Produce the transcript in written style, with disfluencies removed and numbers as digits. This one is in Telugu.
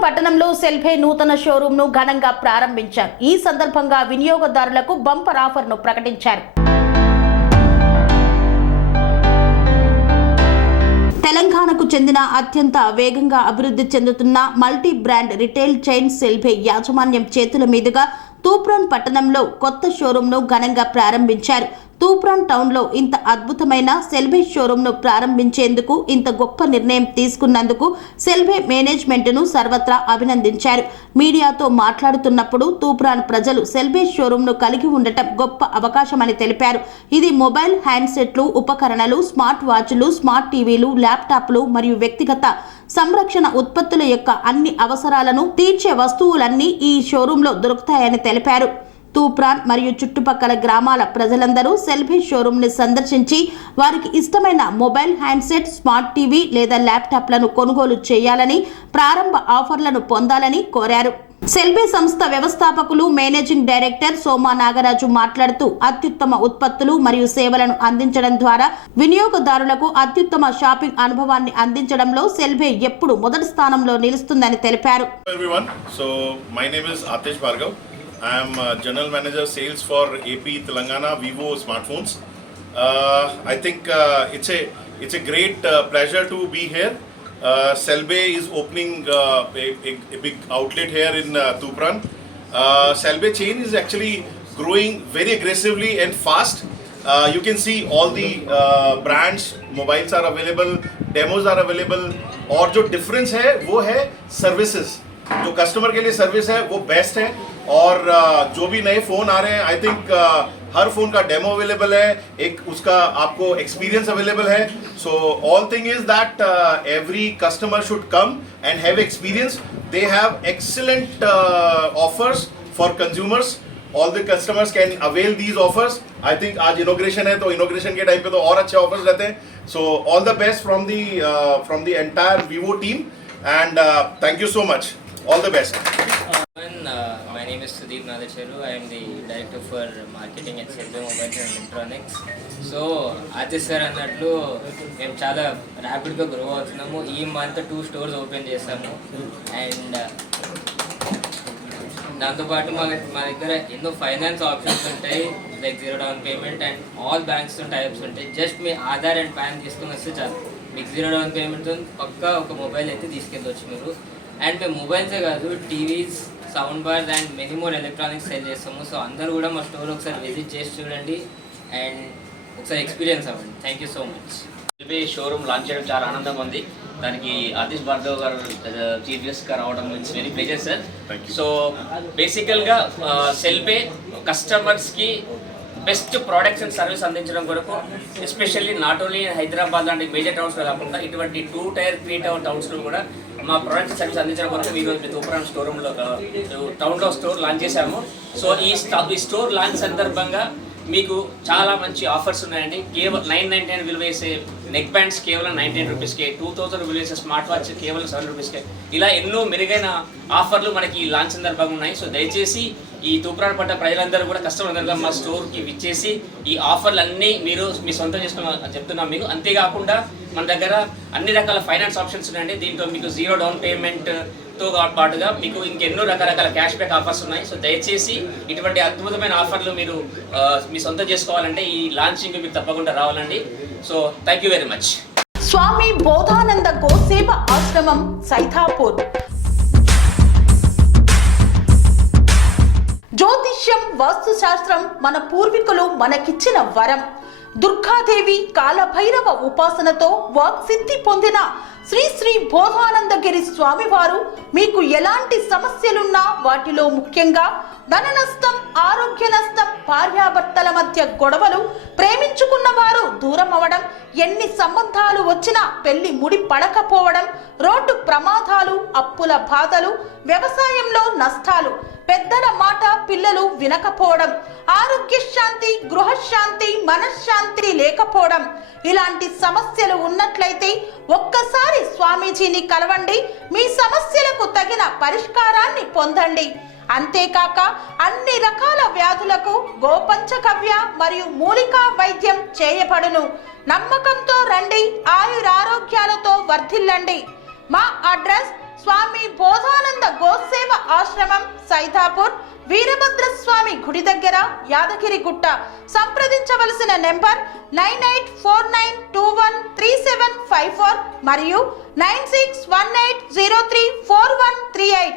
తూప్రాన్ పట్టణంలో సెల్ఫే నూతన షోరూమ్ ను ఘనంగా ప్రారంభించారు. ఈ సందర్భంగా వినియోగదారులకు బంపర్ ఆఫర్ ను ప్రకటించారు. తెలంగాణకు చెందిన అత్యంత వేగంగా అభివృద్ధి చెందుతున్న మల్టీ బ్రాండ్ రిటైల్ చైన్ సెల్ఫే యాజమాన్యం చేతుల మీదుగా తూప్రాన్ పట్టణంలో కొత్త షోరూమ్ ను ఘనంగా ప్రారంభించారు. తూప్రాన్ టౌన్ లో ఇంత అద్భుతమైన సెల్ఫే షోరూమ్ ను ప్రారంభించేందుకు ఇంత గొప్ప నిర్ణయం తీసుకున్నందుకు సెల్ఫే మేనేజ్మెంట్ ను సర్వత్రా అభినందించారు. మీడియాతో మాట్లాడుతున్నప్పుడు తూప్రాన్ ప్రజలు సెల్ఫే షోరూమ్ ను కలిగి ఉండటం గొప్ప అవకాశమని తెలిపారు. ఇది మొబైల్ హ్యాండ్సెట్లు, ఉపకరణలు, స్మార్ట్ వాచ్లు, స్మార్ట్ టీవీలు, ల్యాప్టాప్లు మరియు వ్యక్తిగత సంరక్షణ ఉత్పత్తుల యొక్క అన్ని అవసరాలను తీర్చే వస్తువులన్నీ ఈ షోరూమ్ లో దొరుకుతాయని తెలిపారు. తూప్రాన్ మరియు చుట్టుపక్కల గ్రామాల ప్రజలందరూ సెల్ఫే షోరూమ్ ని సందర్శించి వారికి ఇష్టమైన మొబైల్ హ్యాండ్సెట్, స్మార్ట్ టీవీ లేదా ల్యాప్టాప్లను కొనుగోలు చేయాలని, ప్రారంభ ఆఫర్లను పొందాలని కోరారు. సెల్ఫే సంస్థ వ్యవస్థాపకులు, మేనేజింగ్ డైరెక్టర్ సోమా నాగరాజు మాట్లాడుతూ అత్యుత్తమ ఉత్పత్తులు మరియు సేవలను అందించడం ద్వారా వినియోగదారులకు అత్యుత్తమ షాపింగ్ అనుభవాన్ని అందించడంలో సెల్ఫే ఎప్పుడు మొదటి స్థానంలో నిలుస్తుందని తెలిపారు. I am General Manager Sales for AP Telangana Vivo Smartphones. I think it's a great pleasure to be here. Selbe is opening a big outlet here in Tupran. Selbe chain is actually growing very aggressively and fast. You can see all the brands, mobiles are available, demos are available. और जो difference है वो है services. जो कस्टमर के लिए सर्विस है वो बेस्ट है. और जो भी नए फ़ोन आ रहे हैं आई थिंक हर फ़ोन का डेमो अवेलेबल है, एक उसका आपको एक्सपीरियंस अवेलेबल है. So all thing is that every customer should come and have experience. They have excellent offers for consumers. All the customers can avail these offers. I think आज इनोग्रेशन है तो इनोग्रेशन के टाइम पे तो और अच्छे ऑफर्स रहते हैं. So all the best from the entire Vivo team and thank you so much. All the best. My name is Sudeep Nadacheru. I am the Director for Marketing at Selbe Mobiles and Electronics. So, Ajay sir అన్నట్లు మేము చాలా ర్యాపిడ్గా గ్రో అవుతున్నాము. ఈ మంత్ 2 స్టోర్స్ ఓపెన్ చేసాము. అండ్ దాంతోపాటు మా దగ్గర ఎన్నో ఫైనాన్స్ ఆప్షన్స్ ఉంటాయి, like 0 down payment and all banks types ఉంటాయి. జస్ట్ మీ ఆధార్ అండ్ పాన్ తీసుకుని వస్తే చాలు, మీకు 0 డౌన్ పేమెంట్తో పక్కా ఒక మొబైల్ అయితే తీసుకెళ్ళవచ్చు మీరు. అండ్ మేము మొబైల్సే కాదు, TVs, sound bars and many more electronics sale చేస్తాము. సో అందరూ కూడా మా స్టోర్ ఒకసారి విజిట్ చేసి చూడండి అండ్ ఒకసారి ఎక్స్పీరియన్స్ అవ్వండి. Thank you so much. సెల్ఫే షోరూమ్ లాంచ్ చేయడం చాలా ఆనందంగా ఉంది. దానికి ఆదిష్ భార్గవ్ గారు చీఫ్ గెస్ట్గా రావడం it's very pleasure sir. So బేసికల్గా సెల్ఫే కస్టమర్స్కి బెస్ట్ ప్రోడక్ట్స్ అండ్ సర్వీస్ అందించడం కొరకు, ఎస్పెషల్లీ నాట్ ఓన్లీ హైదరాబాద్ లాంటి మేజర్ టౌన్స్లో కాకుండా ఇటువంటి 2 టైర్ 3 టౌన్స్లో కూడా మా ప్రోడక్ట్ సర్వీస్ అందించడం కొరకు ఈరోజు తూప్రాన్ షోరూంలో టౌన్లో స్టోర్ లాంచ్ చేశాము. సో ఈ స్టోర్ లాంచ్ సందర్భంగా మీకు చాలా మంచి ఆఫర్స్ ఉన్నాయండి. కేవలం 999 విలువ వేసే నెక్ బ్యాండ్స్ కేవలం 99 రూపీస్కే, 2000 విలువ వేసే స్మార్ట్ వాచ్ కేవలం 7 రూపీస్కే, ఇలా ఎన్నో మెరుగైన ఆఫర్లు మనకి ఈ లాంచ్ సందర్భంగా ఉన్నాయి. సో దయచేసి ఈ తూప్రాన్ పట్ట ప్రజలందరూ కూడా కస్టమర్లందరూ మా స్టోర్కి విచ్చేసి ఈ ఆఫర్లు అన్నీ మీరు మీ సొంతం చేసుకుని చెప్తున్నాం మీకు. అంతేకాకుండా మన దగ్గర అన్ని రకాల ఫైనాన్స్ ఆప్షన్స్ ఉన్నాయండి. దీంట్లో మీకు 0 డౌన్ పేమెంట్తో పాటుగా మీకు ఇంకెన్నో రకరకాల క్యాష్ బ్యాక్ ఆఫర్స్ ఉన్నాయి. సో దయచేసి ఇటువంటి అద్భుతమైన ఆఫర్లు మీరు మీ సొంతం చేసుకోవాలంటే ఈ లాంచింగ్ మీరు తప్పకుండా రావాలండి. So thank you very much. Swami Bodhananda Goseva Ashram, Saithapur. జ్యోతిష్యం, వాస్తుశాస్త్రం మన పూర్వీకులు మనకిచ్చిన వరం. దుర్గాదేవి, కాలభైరవ ఉపాసనతో వాక్సిద్ధి పొందిన శ్రీ శ్రీ బోధానందగిరి స్వామివారు మీకు ఎలాంటి సమస్యలున్నా, వాటిలో ముఖ్యంగా ధన నష్టం, ఆరోగ్య నష్టం, భార్యాభర్తల మధ్య గొడవలు, ప్రేమించుకున్న వారు దూరం అవడం, ఎన్ని సంబంధాలు వచ్చినా పెళ్లి ముడి పడకపోవడం, రోడ్డు ప్రమాదాలు, అప్పుల బాధలు, వ్యవసాయంలో నష్టాలు, పెద్దల మాట పిల్లలు వినకపోవడం, ఆరోగ్య శాంతి, గృహశాంతి, మనశ్శాంతి లేకపోవడం, ఇలాంటి సమస్యలు ఉన్నట్లయితే ఒక్కసారి స్వామీజీని కలవండి. మీ సమస్యలకు తగిన పరిష్కారాన్ని పొందండి. అంతేకాక అన్ని రకాల వ్యాధులకు గోపంచగవ్య మరియు మూలికా వైద్యం చేయబడును. నమ్మకంతో రండి, ఆయురారోగ్యాలతో వర్ధిల్లండి. మా అడ్రస్ స్వామి బోధానంద గోసేవ ఆశ్రమం, సైతాపూర్, వీరభద్రస్వామి గుడి దగ్గర, యాదగిరిగుట్ట. సంప్రదించవలసిన నెంబర్ 9849213754 మరియు 9618034138.